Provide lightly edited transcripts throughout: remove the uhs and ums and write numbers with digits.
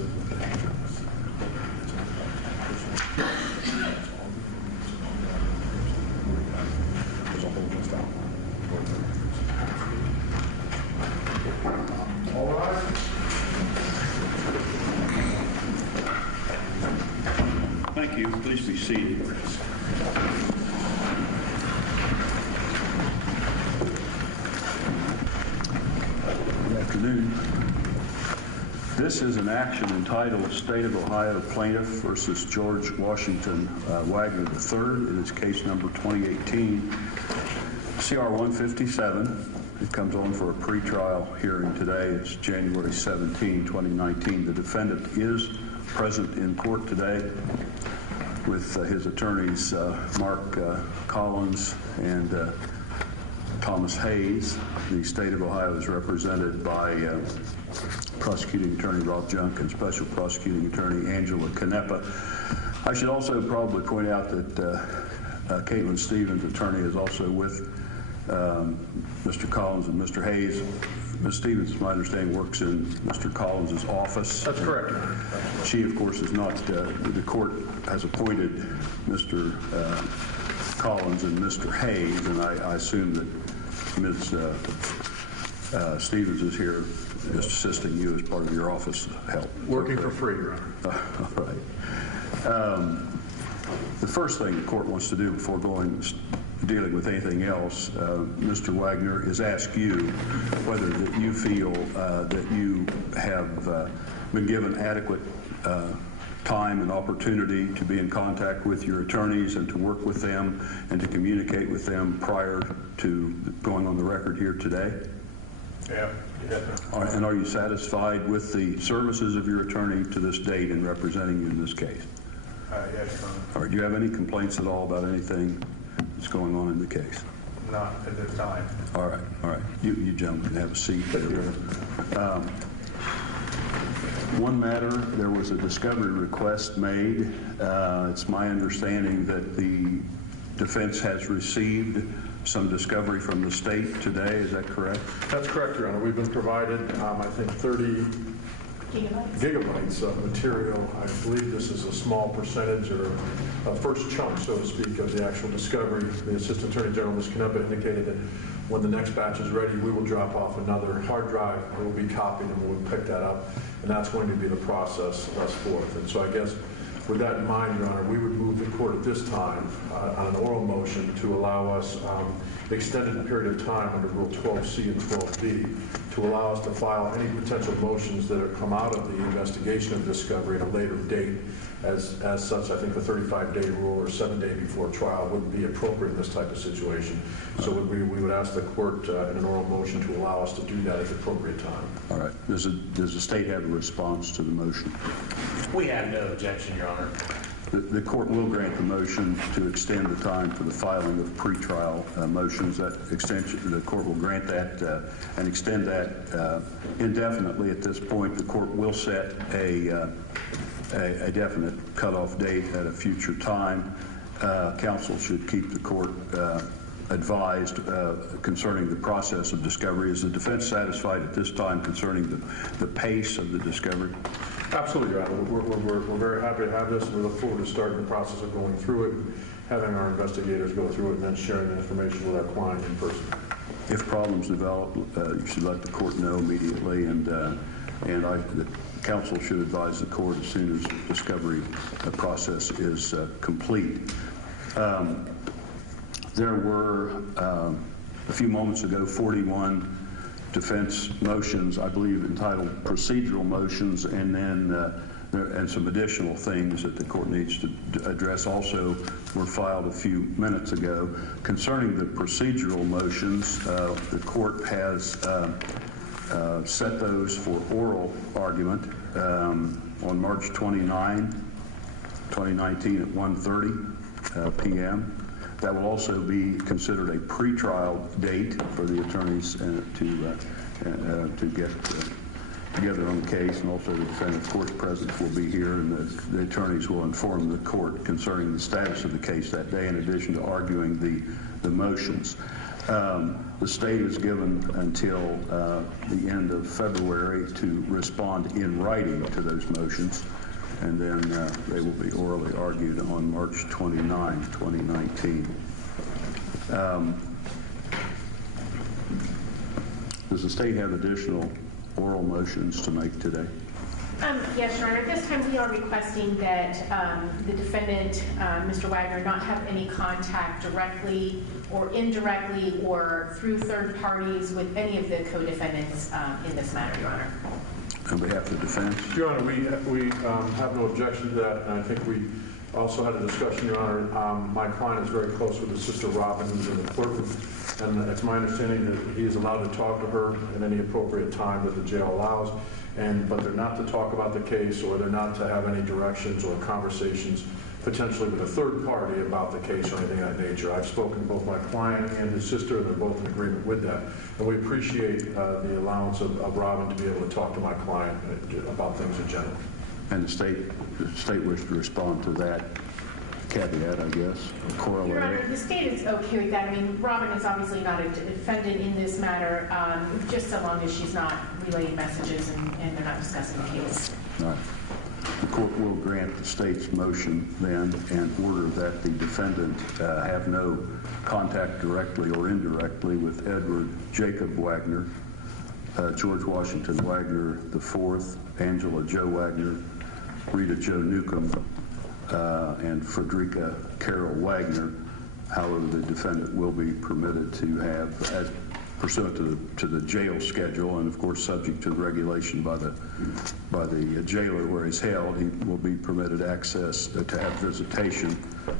All right. Thank you. Please be seated. Good afternoon. This is an action entitled State of Ohio Plaintiff versus George Washington Wagner III. It is case number 2018 CR 157. It comes on for a pretrial hearing today. It's January 17, 2019. The defendant is present in court today with his attorneys Mark Collins and Thomas Hayes. The state of Ohio is represented by Prosecuting Attorney Rob Junk and Special Prosecuting Attorney Angela Canepa. I should also probably point out that Caitlin Stevens, attorney, is also with Mr. Collins and Mr. Hayes. Ms. Stevens, my understanding, works in Mr. Collins' office. That's correct. She, of course, is not, the court has appointed Mr. Collins and Mr. Hayes, and I assume that Ms. Stevens is here just assisting you as part of your office help. Working for free, Your Honor. All right. The first thing the court wants to do before dealing with anything else, Mr. Wagner, is ask you whether that you feel that you have been given adequate time and opportunity to be in contact with your attorneys and to work with them and to communicate with them prior to going on the record here today? Yeah. And are you satisfied with the services of your attorney to this date in representing you in this case? Yes, Your Honor. All right. Do you have any complaints at all about anything that's going on in the case? Not at this time. All right. All right. You gentlemen can have a seat. One matter, there was a discovery request made. It's my understanding that the defense has received some discovery from the state today. Is that correct? That's correct, Your Honor. We've been provided, I think, 30 gigabytes of material. I believe this is a small percentage or a first chunk, so to speak, of the actual discovery. The Assistant Attorney General, Ms. Canepa, indicated that when the next batch is ready, we will drop off another hard drive. It will be copied and we'll pick that up, and that's going to be the process thus forth. And so I guess with that in mind, Your Honor, we would move the court at this time on an oral motion to allow us extended period of time under Rule 12C and 12B to allow us to file any potential motions that have come out of the investigation of discovery at a later date. As such, I think the 35-day rule or 7-day before trial wouldn't be appropriate in this type of situation. So we would ask the court in an oral motion to allow us to do that at the appropriate time. All right. Does the state have a response to the motion? We have no objection, Your Honor. The court will grant the motion to extend the time for the filing of pretrial motions. That extension, the court will grant that and extend that indefinitely. At this point, the court will set a definite cutoff date at a future time. Counsel should keep the court advised concerning the process of discovery. Is the defense satisfied at this time concerning the pace of the discovery? Absolutely, Your Honor. We're very happy to have this, and we look forward to starting the process of going through it, having our investigators go through it, and then sharing the information with our client in person. If problems develop, you should let the court know immediately, and the counsel should advise the court as soon as the discovery process is complete. There were, a few moments ago, 41 defense motions, I believe entitled procedural motions, and then and some additional things that the court needs to address also were filed a few minutes ago. Concerning the procedural motions, the court has set those for oral argument on March 29, 2019 at 1:30 p.m. That will also be considered a pretrial date for the attorneys to get together on the case, and also the defendant, of course, presence will be here, and the attorneys will inform the court concerning the status of the case that day, in addition to arguing the motions. The state is given until the end of February to respond in writing to those motions, and then they will be orally argued on March 29, 2019. Does the state have additional oral motions to make today? Yes, Your Honor. At this time, we are requesting that the defendant, Mr. Wagner, not have any contact directly or indirectly or through third parties with any of the co-defendants in this matter, Your Honor. On behalf of the defense? Your Honor, we have no objection to that, and I think we also had a discussion, Your Honor. My client is very close with his sister Robin, who's in the courtroom, and it's my understanding that he is allowed to talk to her at any appropriate time that the jail allows, but they're not to talk about the case, or they're not to have any directions or conversations potentially with a third party about the case or anything of that nature. I've spoken to both my client and his sister, and they're both in agreement with that. And we appreciate the allowance of Robin to be able to talk to my client about things in general. And the state wishes to respond to that caveat, I guess, corollary. Your Honor, the state is okay with that. I mean, Robin is obviously not a defendant in this matter, just so long as she's not relaying messages and they're not discussing the case. All right. The court will grant the state's motion then and order that the defendant have no contact directly or indirectly with Edward Jacob Wagner, George Washington Wagner IV, Angela Jo Wagner, Rita Jo Newcomb, and Frederica Carol Wagner. However, the defendant will be permitted to have, pursuant to the jail schedule, and of course subject to the regulation by the jailer where he's held, he will be permitted access to have visitation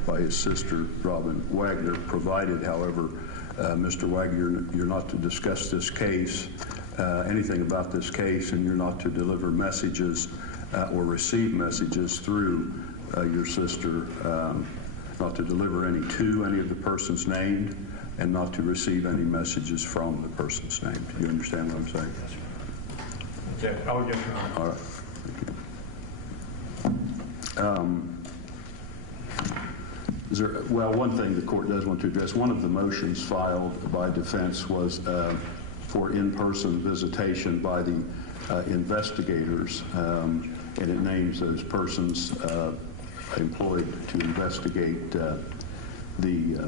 by his sister Robin Wagner, provided, however, Mr. Wagner, you're not to discuss this case, anything about this case, and you're not to deliver messages or receive messages through your sister, not to deliver any to any of the persons named, and not to receive any messages from the persons named. Do you understand what I'm saying? Yes, sir. I'll get you on. All right. Thank you. Well, one thing the court does want to address, one of the motions filed by defense was for in-person visitation by the investigators, and it names those persons employed to investigate the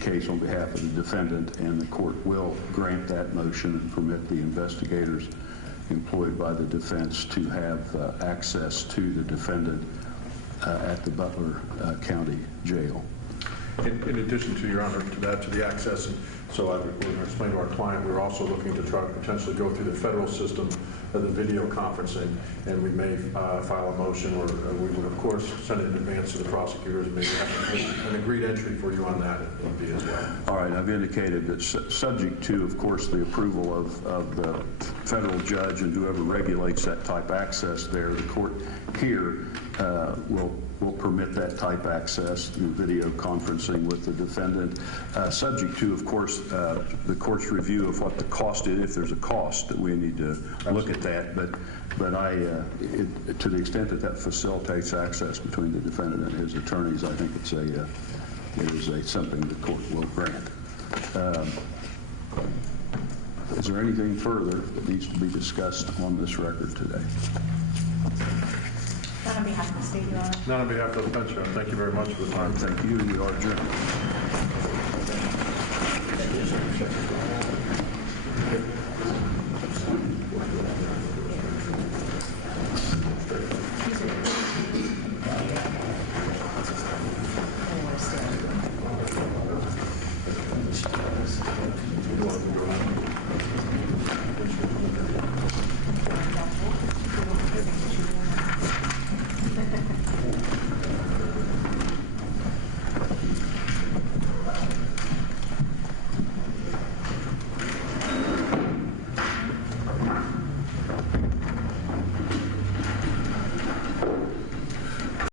case on behalf of the defendant, and the court will grant that motion and permit the investigators employed by the defense to have access to the defendant at the Butler County Jail. In addition to, Your Honor, to the access, and so we're going to explain to our client, we're also looking to try to potentially go through the federal system of the video conferencing, and we may file a motion, or we would, of course, send it in advance to the prosecutors and maybe have an agreed entry for you on that as well. All right, I've indicated that subject to, of course, the approval of the federal judge and whoever regulates that type access there, the court here will permit that type access through video conferencing with the defendant, subject to, of course, the court's review of what the cost is, if there's a cost that we need to look at that. But to the extent that that facilitates access between the defendant and his attorneys, I think it is something the court will grant. Is there anything further that needs to be discussed on this record today? Not on behalf of the state, Your Honor. Not on behalf of the defense, Your Honor. Thank you very much for the time. Thank you, and we are adjourned.